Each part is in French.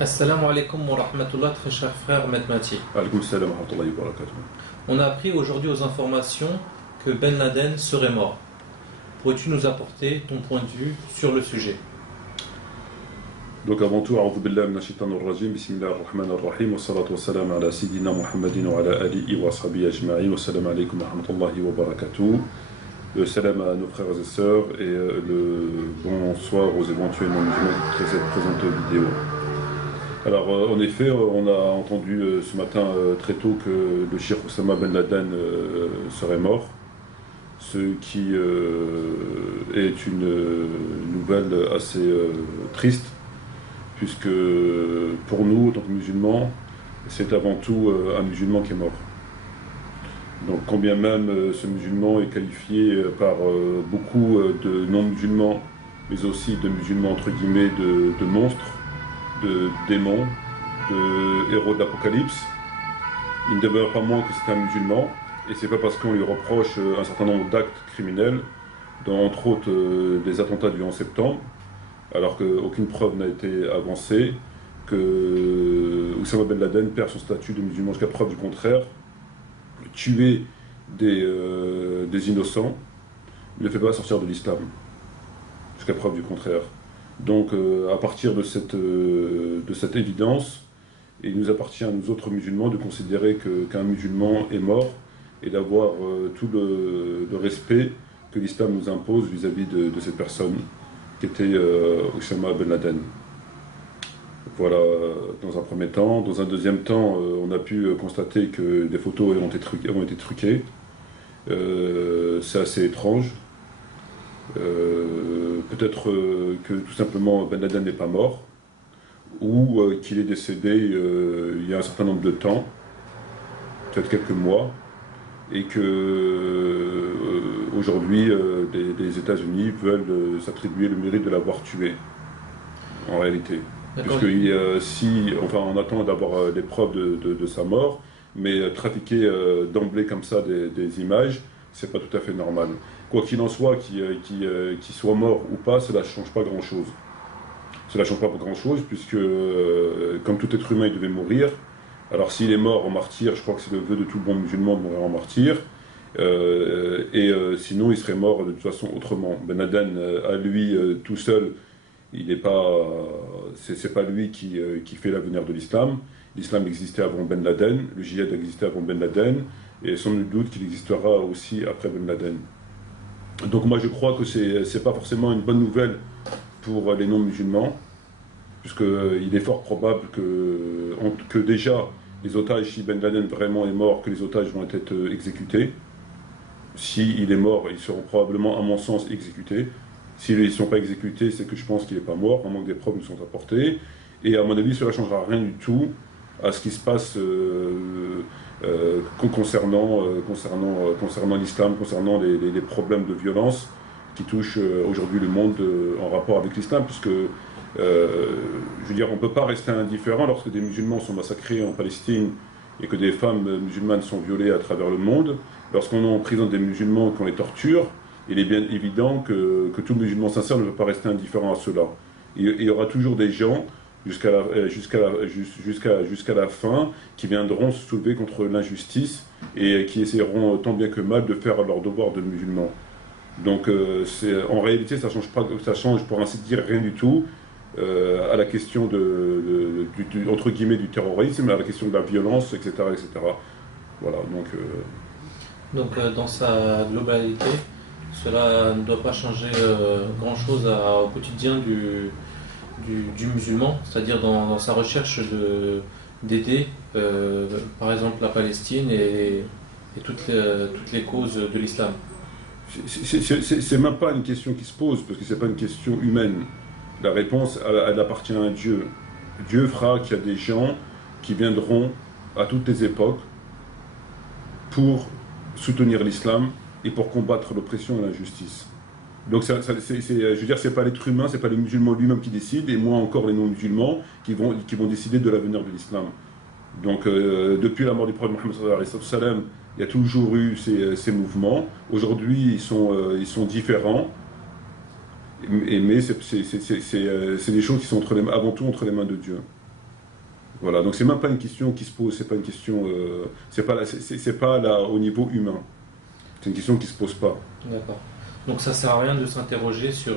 Assalamu alaikum wa rahmatullah, très cher frère Medmati. Alaykoum salam wa rahmatullahi wa barakatuh. On a appris aujourd'hui aux informations que Ben Laden serait mort. Pourrais-tu nous apporter ton point de vue sur le sujet? Donc avant tout, a'udhu billahi minash shaitanir rajim, bismillahir rahmanir rahim, wa salatu wa salam ala sayyidina Muhammadin wa ala alihi wa ashabihi ajma'in, wa salam alaykum wa rahmatullahi wa barakatuh. Salam à nos frères et sœurs et le bonsoir aux éventuels non-musulmans qui écoutent cette présente vidéo. Alors en effet, on a entendu ce matin très tôt que le cheikh Oussama Ben Laden serait mort, ce qui est une nouvelle assez triste, puisque pour nous, en tant que musulmans, c'est avant tout un musulman qui est mort. Donc quand bien même ce musulman est qualifié par beaucoup de non-musulmans, mais aussi de musulmans entre guillemets de monstres, de démons, de héros de l'Apocalypse, il ne demeure pas moins que c'est un musulman, et c'est pas parce qu'on lui reproche un certain nombre d'actes criminels, dont entre autres les attentats du 11 septembre, alors qu'aucune preuve n'a été avancée, que Oussama Ben Laden perd son statut de musulman jusqu'à preuve du contraire. Tuer des innocents ne le fait pas sortir de l'islam, jusqu'à preuve du contraire. Donc à partir de cette évidence, il nous appartient à nous autres musulmans de considérer qu'un musulman est mort et d'avoir tout le respect que l'islam nous impose vis-à-vis de cette personne qui était Oussama Ben Laden. Voilà, dans un premier temps. Dans un deuxième temps, on a pu constater que des photos ont été truquées. C'est assez étrange. Peut-être que tout simplement Ben Laden n'est pas mort, ou qu'il est décédé il y a un certain nombre de temps, peut-être quelques mois, et que aujourd'hui les États-Unis veulent s'attribuer le mérite de l'avoir tué, en réalité. Puisque on attend d'avoir les preuves de sa mort, mais trafiquer d'emblée comme ça des images, c'est pas tout à fait normal. Quoi qu'il en soit, qu'il soit mort ou pas, cela ne change pas grand-chose. Cela ne change pas grand-chose, puisque comme tout être humain, il devait mourir. Alors s'il est mort en martyr, je crois que c'est le vœu de tout bon musulman de mourir en martyr. Sinon, il serait mort de toute façon autrement. Ben Laden, à lui tout seul, c'est pas lui qui fait l'avenir de l'islam. L'islam existait avant Ben Laden, le djihad existait avant Ben Laden, et sans nul doute qu'il existera aussi après Ben Laden. Donc moi je crois que c'est pas forcément une bonne nouvelle pour les non-musulmans, puisqu'il est fort probable que déjà les otages, si Ben Laden vraiment est mort, que les otages vont être exécutés. S'il est mort, ils seront probablement, à mon sens, exécutés. S'ils ne sont pas exécutés, c'est que je pense qu'il n'est pas mort, à moins que des preuves nous sont apportées. Et à mon avis, cela ne changera rien du tout à ce qui se passe concernant l'islam, concernant les problèmes de violence qui touchent aujourd'hui le monde en rapport avec l'islam, puisque, je veux dire, on ne peut pas rester indifférent lorsque des musulmans sont massacrés en Palestine et que des femmes musulmanes sont violées à travers le monde, lorsqu'on emprisonne des musulmans qu'on les torture. Il est bien évident que tout musulman sincère ne peut pas rester indifférent à cela. Il y aura toujours des gens, jusqu'à la fin, qui viendront se soulever contre l'injustice et qui essaieront tant bien que mal de faire leur devoir de musulmans. Donc en réalité, ça change pour ainsi dire rien du tout à la question entre guillemets du terrorisme, à la question de la violence, etc. etc. Voilà, Donc dans sa globalité, cela ne doit pas changer grand-chose au quotidien du musulman, c'est-à-dire dans sa recherche d'aider, par exemple, la Palestine et toutes les causes de l'islam. c'est même pas une question qui se pose, parce que c'est pas une question humaine. La réponse, elle appartient à Dieu. Dieu fera qu'il y a des gens qui viendront à toutes les époques pour soutenir l'islam et pour combattre l'oppression et l'injustice. Donc, je veux dire, c'est pas l'être humain, c'est pas le musulman lui-même qui décide, et moins encore les non-musulmans qui vont décider de l'avenir de l'islam. Donc, depuis la mort du prophète Mohammed sallallahu alayhi wa sallam, il y a toujours eu ces mouvements. Aujourd'hui, ils sont différents, mais c'est des choses qui sont avant tout entre les mains de Dieu. Voilà, donc c'est même pas une question qui se pose, c'est pas une question, c'est pas là au niveau humain. C'est une question qui se pose pas. D'accord. Donc ça sert à rien de s'interroger sur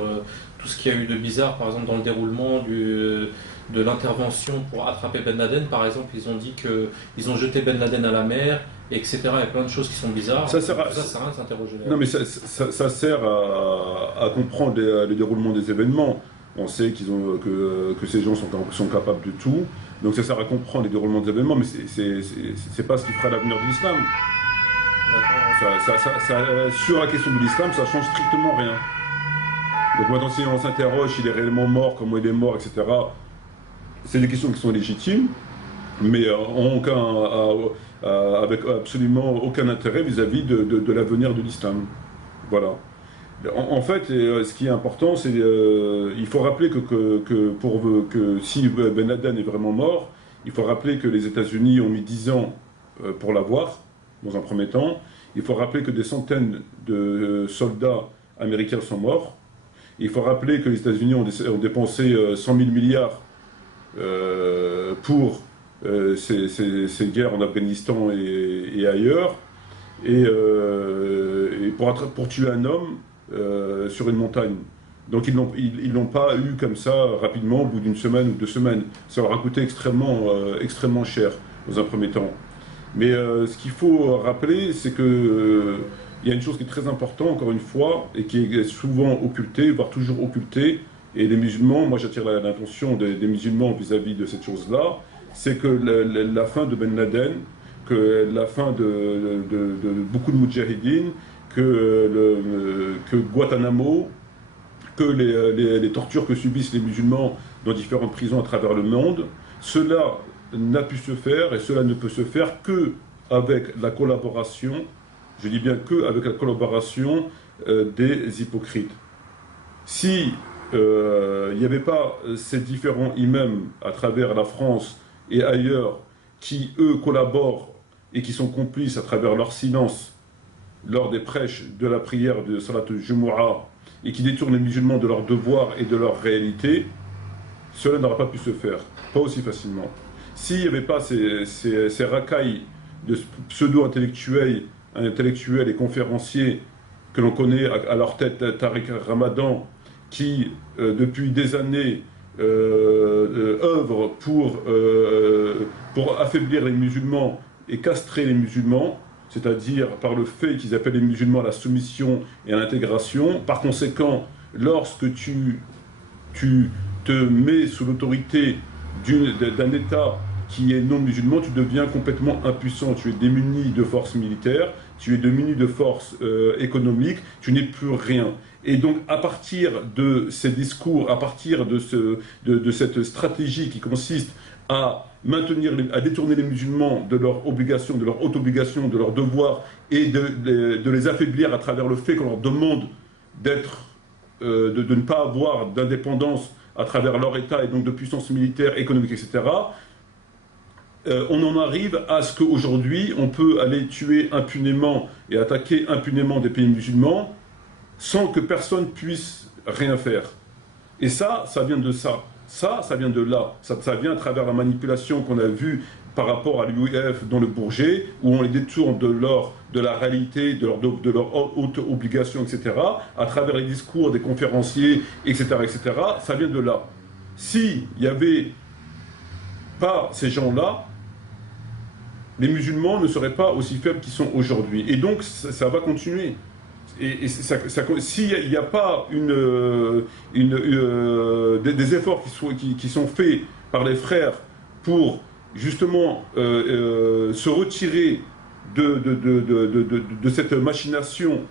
tout ce qu'il y a eu de bizarre, par exemple dans le déroulement de l'intervention pour attraper Ben Laden, par exemple, ils ont dit qu'ils ont jeté Ben Laden à la mer, etc. Il y a plein de choses qui sont bizarres. Ça sert à, Ça sert à rien de s'interroger. non, mais ça sert à comprendre le déroulement des événements. On sait que ces gens sont capables de tout. Donc ça sert à comprendre les déroulements des événements, mais c'est pas ce qui fera l'avenir de l'islam. Sur la question de l'islam, ça change strictement rien. Donc maintenant, si on s'interroge s'il est réellement mort, comment il est mort, etc., c'est des questions qui sont légitimes, mais avec absolument aucun intérêt vis-à-vis de l'avenir de l'islam. Voilà. En fait, ce qui est important, c'est il faut rappeler que si Ben Laden est vraiment mort, il faut rappeler que les États-Unis ont mis 10 ans pour l'avoir, dans un premier temps. Il faut rappeler que des centaines de soldats américains sont morts. Il faut rappeler que les États-Unis ont dépensé 100 000 milliards pour ces guerres en Afghanistan et ailleurs, et pour tuer un homme sur une montagne. Donc ils l'ont pas eu comme ça rapidement au bout d'une semaine ou 2 semaines. Ça leur a coûté extrêmement cher dans un premier temps. Mais ce qu'il faut rappeler, c'est que il y a une chose qui est très importante, encore une fois, et qui est souvent occultée, voire toujours occultée, et les musulmans, moi j'attire l'attention des musulmans vis-à-vis de cette chose-là, c'est que la fin de Ben Laden, que la fin de beaucoup de Moudjahidines, que Guantanamo, que les tortures que subissent les musulmans dans différentes prisons à travers le monde, cela n'a pu se faire, et cela ne peut se faire que avec la collaboration, je dis bien que avec la collaboration des hypocrites. Si il n'y avait pas ces différents imams à travers la France et ailleurs qui, eux, collaborent et qui sont complices à travers leur silence lors des prêches de la prière de Salat al-Jumu'ah et qui détournent les musulmans de leurs devoirs et de leur réalité, cela n'aurait pas pu se faire, pas aussi facilement. S'il n'y avait pas ces racailles de pseudo-intellectuels et conférenciers que l'on connaît à leur tête, Tariq Ramadan, qui depuis des années œuvrent pour affaiblir les musulmans et castrer les musulmans, c'est-à-dire par le fait qu'ils appellent les musulmans à la soumission et à l'intégration. Par conséquent, lorsque tu te mets sous l'autorité d'un État qui est non musulman, tu deviens complètement impuissant, tu es démuni de forces militaires, tu es démuni de forces économiques, tu n'es plus rien. Et donc, à partir de ces discours, à partir de cette stratégie qui consiste à détourner les musulmans de leurs obligations, de leur auto-obligation, de leurs devoirs, et de les affaiblir à travers le fait qu'on leur demande de ne pas avoir d'indépendance à travers leur État et donc de puissance militaire, économique, etc., on en arrive à ce qu'aujourd'hui, on peut aller tuer impunément et attaquer impunément des pays musulmans sans que personne puisse rien faire. Et ça vient de ça. Ça vient de là. Ça vient à travers la manipulation qu'on a vue par rapport à l'UEF dans le Bourget, où on les détourne de la réalité, de leur haute obligation, etc., à travers les discours des conférenciers, etc., etc. Ça vient de là. S'il n'y avait pas ces gens-là, les musulmans ne seraient pas aussi faibles qu'ils sont aujourd'hui. Et donc, ça va continuer. Et s'il n'y a pas des efforts qui sont faits par les frères pour justement se retirer de cette machination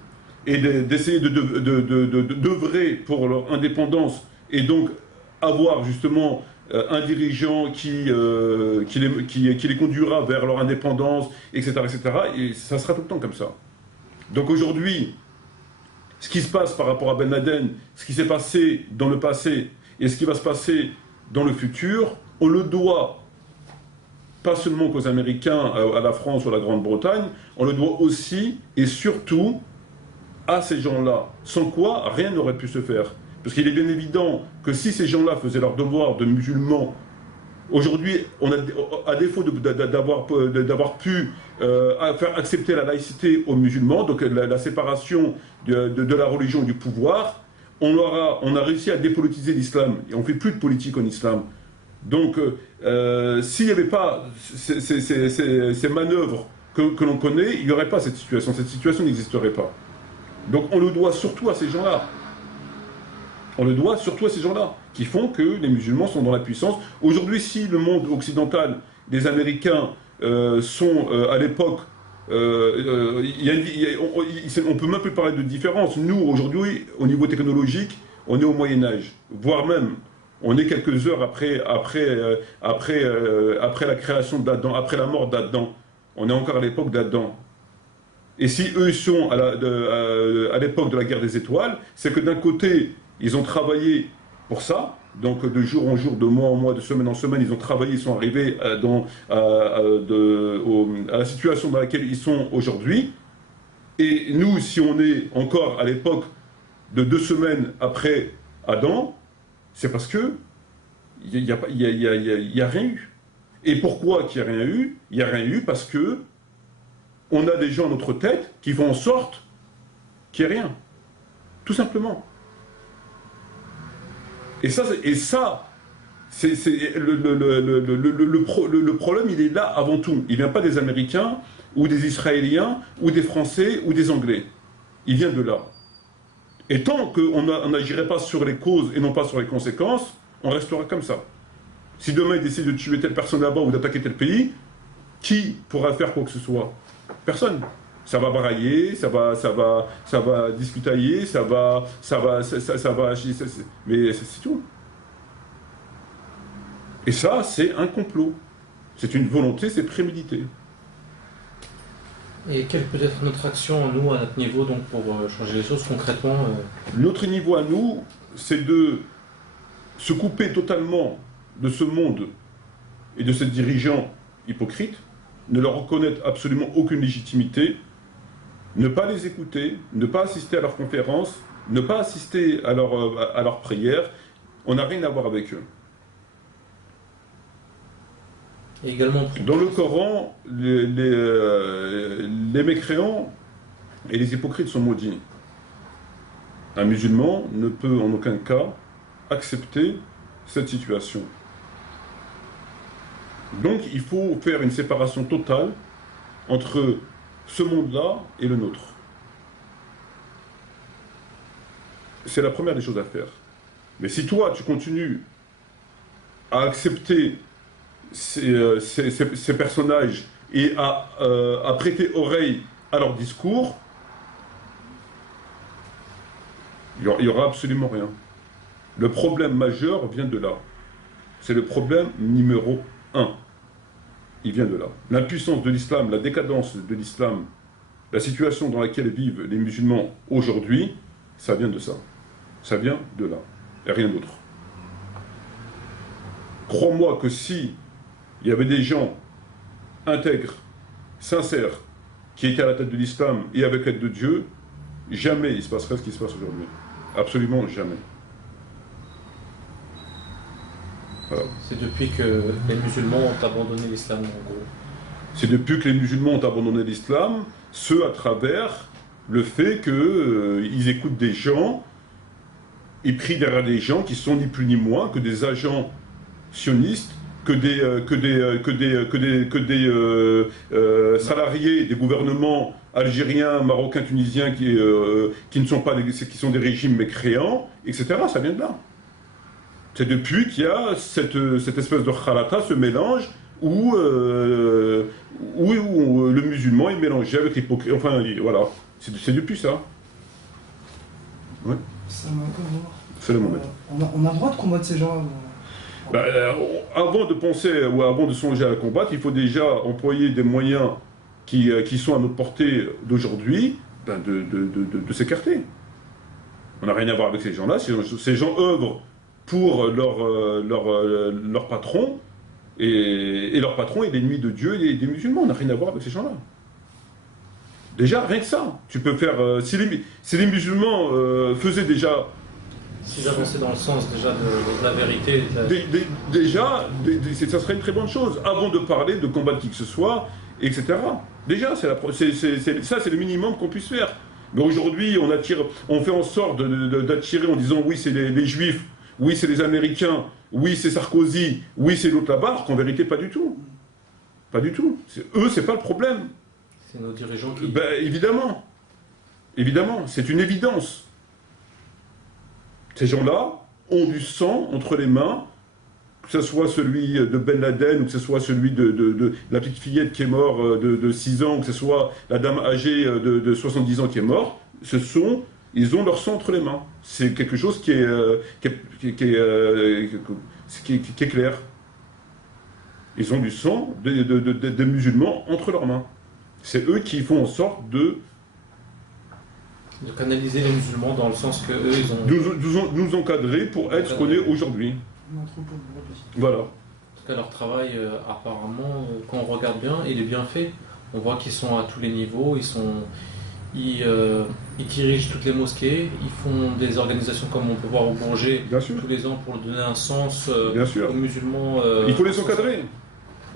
et d'essayer d'œuvrer pour leur indépendance et donc avoir justement un dirigeant qui les conduira vers leur indépendance, etc., etc., et ça sera tout le temps comme ça. Donc aujourd'hui, ce qui se passe par rapport à Ben Laden, ce qui s'est passé dans le passé et ce qui va se passer dans le futur, on le doit pas seulement qu'aux Américains, à la France ou à la Grande-Bretagne, on le doit aussi et surtout à ces gens-là, sans quoi rien n'aurait pu se faire. Parce qu'il est bien évident que si ces gens-là faisaient leur devoir de musulmans Aujourd'hui, à défaut d'avoir pu faire accepter la laïcité aux musulmans, donc la séparation de la religion et du pouvoir, on a réussi à dépolitiser l'islam. Et on ne fait plus de politique en islam. Donc, s'il n'y avait pas ces manœuvres que l'on connaît, il n'y aurait pas cette situation. Cette situation n'existerait pas. Donc, on le doit surtout à ces gens-là. On le doit surtout à ces gens-là, qui font que les musulmans sont dans la puissance. Aujourd'hui, si le monde occidental, les Américains sont à l'époque, on ne peut même plus parler de différence. Nous, aujourd'hui, au niveau technologique, on est au Moyen-Âge, voire même, on est quelques heures après la création d'Adam, après la mort d'Adam. On est encore à l'époque d'Adam. Et si eux sont à l'époque de la guerre des étoiles, c'est que d'un côté, ils ont travaillé pour ça, donc de jour en jour, de mois en mois, de semaine en semaine, ils ont travaillé, ils sont arrivés à la situation dans laquelle ils sont aujourd'hui. Et nous, si on est encore à l'époque de 2 semaines après Adam, c'est parce que il n'y a rien eu. Et pourquoi qu'il n'y a rien eu? Il n'y a rien eu parce que on a des gens à notre tête qui font en sorte qu'il n'y ait rien. Tout simplement. Et ça, le problème, il est là avant tout. Il ne vient pas des Américains, ou des Israéliens, ou des Français, ou des Anglais. Il vient de là. Et tant qu'on n'agirait pas sur les causes et non pas sur les conséquences, on restera comme ça. Si demain ils décident de tuer telle personne là-bas ou d'attaquer tel pays, qui pourra faire quoi que ce soit? Personne. Ça va barailler, ça va discutailler, mais c'est tout. Et ça, c'est un complot. C'est une volonté, c'est prémédité. Et quelle peut être notre action, nous, à notre niveau, donc, pour changer les choses concrètement Notre niveau à nous, c'est de se couper totalement de ce monde et de ces dirigeants hypocrites, ne leur reconnaître absolument aucune légitimité, ne pas les écouter, ne pas assister à leurs conférences, ne pas assister à leurs prières. On n'a rien à voir avec eux. Et également dans le Coran, les mécréants et les hypocrites sont maudits. Un musulman ne peut en aucun cas accepter cette situation. Donc il faut faire une séparation totale entre ce monde-là et le nôtre. C'est la première des choses à faire. Mais si toi, tu continues à accepter ces personnages et à prêter oreille à leur discours, il n'y aura absolument rien. Le problème majeur vient de là. C'est le problème numéro 1. Il vient de là. L'impuissance de l'islam, la décadence de l'islam, la situation dans laquelle vivent les musulmans aujourd'hui, ça vient de ça. Ça vient de là. Et rien d'autre. Crois-moi que si il y avait des gens intègres, sincères, qui étaient à la tête de l'islam et avec l'aide de Dieu, jamais il se passerait ce qui se passe aujourd'hui. Absolument jamais. Voilà. C'est depuis que les musulmans ont abandonné l'islam, en gros. C'est depuis que les musulmans ont abandonné l'islam, ce à travers le fait qu'ils écoutent des gens, ils prient derrière des gens qui sont ni plus ni moins que des agents sionistes, que des salariés des gouvernements algériens, marocains, tunisiens qui ne sont pas qui sont des régimes mécréants, etc. Ça vient de là. C'est depuis qu'il y a cette espèce de khalata, ce mélange où le musulman est mélangé avec l'hypocrisie. Enfin, voilà. C'est depuis ça. Ouais. C'est le moment. On a le droit de combattre ces gens. Avant de penser ou avant de songer à la combattre, il faut déjà employer des moyens qui sont à notre portée d'aujourd'hui, de s'écarter. On n'a rien à voir avec ces gens-là. Ces gens œuvrent pour leur patron, et leur patron est l'ennemi de Dieu et des musulmans. On n'a rien à voir avec ces gens-là. Déjà, rien que ça. Tu peux faire. Si les musulmans faisaient déjà S'ils avançaient dans le sens déjà de la vérité. Déjà, ça serait une très bonne chose, avant de parler de combattre qui que ce soit, etc. Déjà, ça c'est le minimum qu'on puisse faire. Mais aujourd'hui, on fait en sorte d'attirer en disant oui, c'est les Juifs, oui, c'est les Américains, oui, c'est Sarkozy, oui, c'est l'autre là-bas, alors qu'en vérité, pas du tout. Pas du tout. Eux, c'est pas le problème. C'est nos dirigeants qui... Ben, évidemment. Évidemment, c'est une évidence. Ces gens-là ont du sang entre les mains, que ce soit celui de Ben Laden, ou que ce soit celui de la petite fillette qui est morte de 6 ans, ou que ce soit la dame âgée de 70 ans qui est morte. Ils ont leur sang entre les mains. C'est quelque chose qui est clair. Ils ont du sang des musulmans entre leurs mains. C'est eux qui font en sorte de canaliser les musulmans dans le sens que eux ils ont... nous encadrer pour être ce qu'on est aujourd'hui. Voilà. En tout cas, leur travail, apparemment, quand on regarde bien, il est bien fait. On voit qu'ils sont à tous les niveaux, ils dirigent toutes les mosquées, ils font des organisations comme on peut voir au Bourget tous les ans pour donner un sens aux musulmans. Il faut les encadrer.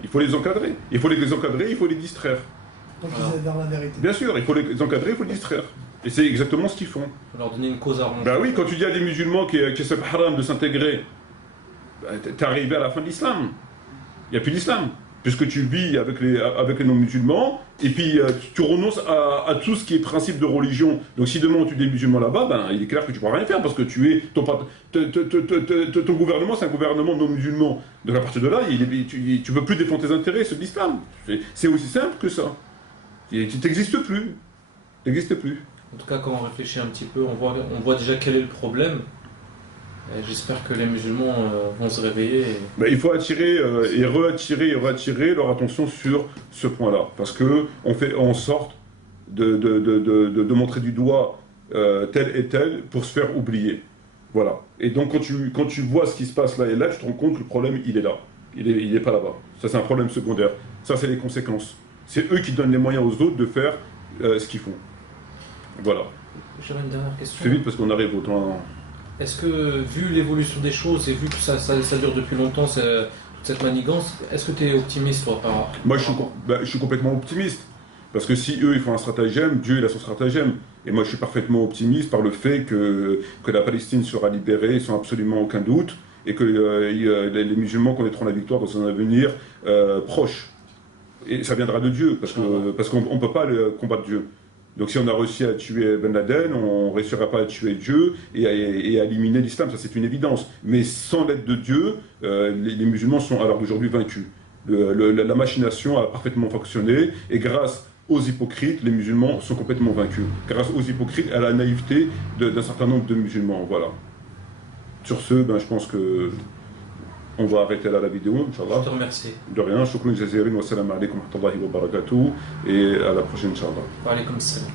Il faut les encadrer. Il faut les encadrer, il faut les distraire. Donc ils aident vers la vérité. Bien sûr, il faut les encadrer, il faut les distraire. Et c'est exactement ce qu'ils font. Il faut leur donner une cause à ronger. Ben oui, quand tu dis à des musulmans que c'est haram de s'intégrer, t'es arrivé à la fin de l'islam. Il n'y a plus d'islam. Puisque tu vis avec les non-musulmans, et puis tu renonces à tout ce qui est principe de religion. Donc si demain on tue des musulmans là-bas, ben, il est clair que tu ne pourras rien faire, parce que ton gouvernement, c'est un gouvernement non-musulman. Donc à partir de là, tu ne peux plus défendre tes intérêts, ceux de l'islam. C'est aussi simple que ça. Tu n'existes plus. Tu n'existes plus. En tout cas, quand on réfléchit un petit peu, on voit déjà quel est le problème. J'espère que les musulmans vont se réveiller. Ben, il faut attirer et réattirer leur attention sur ce point-là. Parce qu'on fait en sorte de montrer du doigt tel et tel pour se faire oublier. Voilà. Et donc quand tu vois ce qui se passe là et là, tu te rends compte que le problème, il est là. Il n'est pas là-bas. Ça, c'est un problème secondaire. Ça, c'est les conséquences. C'est eux qui donnent les moyens aux autres de faire ce qu'ils font. Voilà. J'aurais une dernière question. C'est vite parce qu'on arrive au temps... Est-ce que, vu l'évolution des choses et vu que ça dure depuis longtemps, toute cette manigance, est-ce que tu es optimiste toi Moi, je suis complètement optimiste. Parce que si eux, ils font un stratagème, Dieu, il a son stratagème. Et moi, je suis parfaitement optimiste par le fait que la Palestine sera libérée, sans absolument aucun doute, et que les musulmans connaîtront la victoire dans un avenir proche. Et ça viendra de Dieu, parce qu'on ne peut pas combattre Dieu. Donc si on a réussi à tuer Ben Laden, on ne réussira pas à tuer Dieu et à éliminer l'islam, ça c'est une évidence. Mais sans l'aide de Dieu, les musulmans sont à l'heure d'aujourd'hui vaincus. La machination a parfaitement fonctionné et grâce aux hypocrites, les musulmans sont complètement vaincus. Grâce aux hypocrites, à la naïveté d'un certain nombre de musulmans. Voilà. Sur ce, je pense que on va arrêter là la vidéo, Inch'Allah. Je te remercie. De rien, shukran jazirin wa salam alaikum wa rahmatullahi wa barakatuh et à la prochaine, Inch'Allah. Wa alaikum salam.